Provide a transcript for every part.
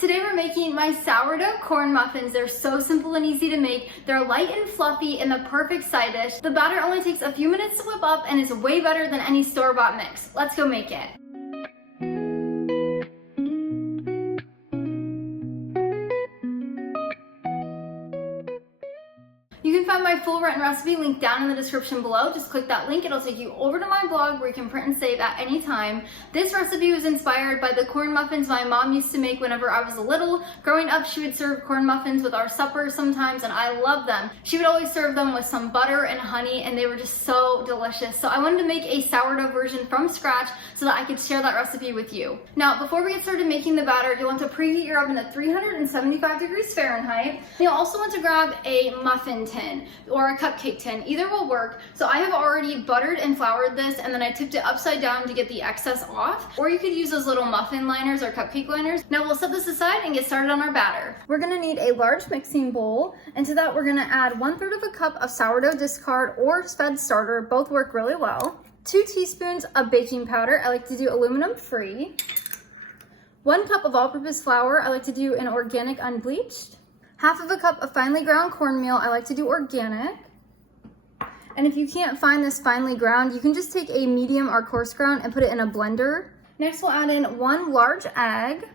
Today we're making my sourdough corn muffins. They're so simple and easy to make. They're light and fluffy and the perfect side dish. The batter only takes a few minutes to whip up and is way better than any store-bought mix. Let's go make it. You can find my full written recipe linked down in the description below. Just click that link, it'll take you over to my blog where you can print and save at any time. This recipe was inspired by the corn muffins my mom used to make whenever I was little. Growing up, she would serve corn muffins with our suppers sometimes, and I love them. She would always serve them with some butter and honey, and they were just so delicious. So I wanted to make a sourdough version from scratch so that I could share that recipe with you. Now, before we get started making the batter, you'll want to preheat your oven at 375 degrees Fahrenheit. You'll also want to grab a muffin tin or a cupcake tin. Either will work. So I have already buttered and floured this, and then I tipped it upside down to get the excess off. Or you could use those little muffin liners or cupcake liners. Now we'll set this aside and get started on our batter. We're gonna need a large mixing bowl, and to that we're gonna add 1/3 cup of sourdough discard or sped starter. Both work really well. 2 teaspoons of baking powder. I like to do aluminum free. 1 cup of all-purpose flour. I like to do an organic unbleached. 1/2 cup of finely ground cornmeal. I like to do organic. And if you can't find this finely ground, you can just take a medium or coarse ground and put it in a blender. Next, we'll add in 1 large egg,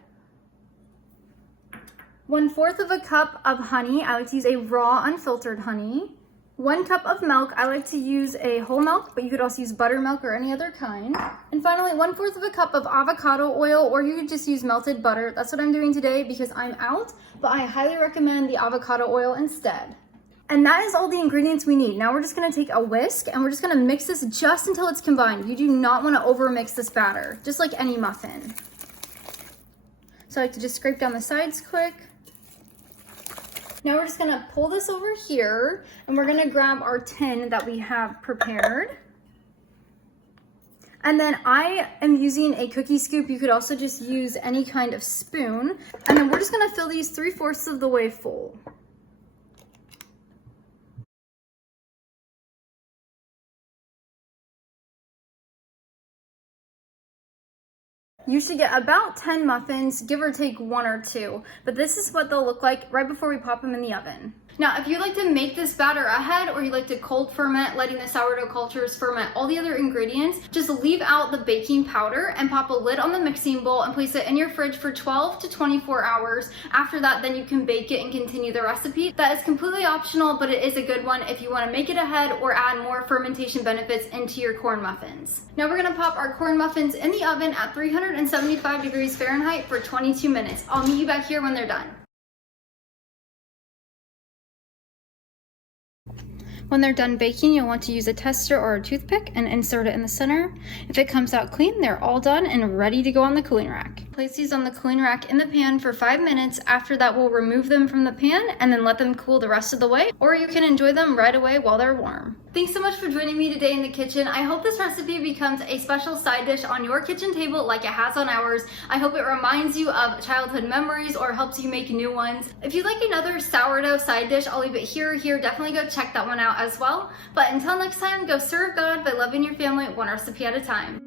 1/4 cup of honey. I like to use a raw, unfiltered honey. 1 cup of milk. I like to use a whole milk, but you could also use buttermilk or any other kind. And finally, 1/4 cup of avocado oil, or you could just use melted butter. That's what I'm doing today because I'm out, but I highly recommend the avocado oil instead. And that is all the ingredients we need. Now we're just gonna take a whisk and we're just gonna mix this just until it's combined. You do not wanna over mix this batter, just like any muffin. So I like to just scrape down the sides quick. Now we're just gonna pull this over here and we're gonna grab our tin that we have prepared. And then I am using a cookie scoop. You could also just use any kind of spoon. And then we're just gonna fill these 3/4 of the way full. You should get about 10 muffins, give or take 1 or 2, but this is what they'll look like right before we pop them in the oven. Now, if you'd like to make this batter ahead, or you'd like to cold ferment, letting the sourdough cultures ferment all the other ingredients, just leave out the baking powder and pop a lid on the mixing bowl and place it in your fridge for 12 to 24 hours. After that, then you can bake it and continue the recipe. That is completely optional, but it is a good one if you want to make it ahead or add more fermentation benefits into your corn muffins. Now we're gonna pop our corn muffins in the oven at 375 degrees Fahrenheit for 22 minutes. I'll meet you back here when they're done. When they're done baking, you'll want to use a tester or a toothpick and insert it in the center. If it comes out clean, they're all done and ready to go on the cooling rack. Place these on the cooling rack in the pan for 5 minutes. After that, we'll remove them from the pan and then let them cool the rest of the way, or you can enjoy them right away while they're warm. Thanks so much for joining me today in the kitchen. I hope this recipe becomes a special side dish on your kitchen table like it has on ours. I hope it reminds you of childhood memories or helps you make new ones. If you'd like another sourdough side dish, I'll leave it here or here. Definitely go check that one out as well. But until next time, go serve God by loving your family one recipe at a time.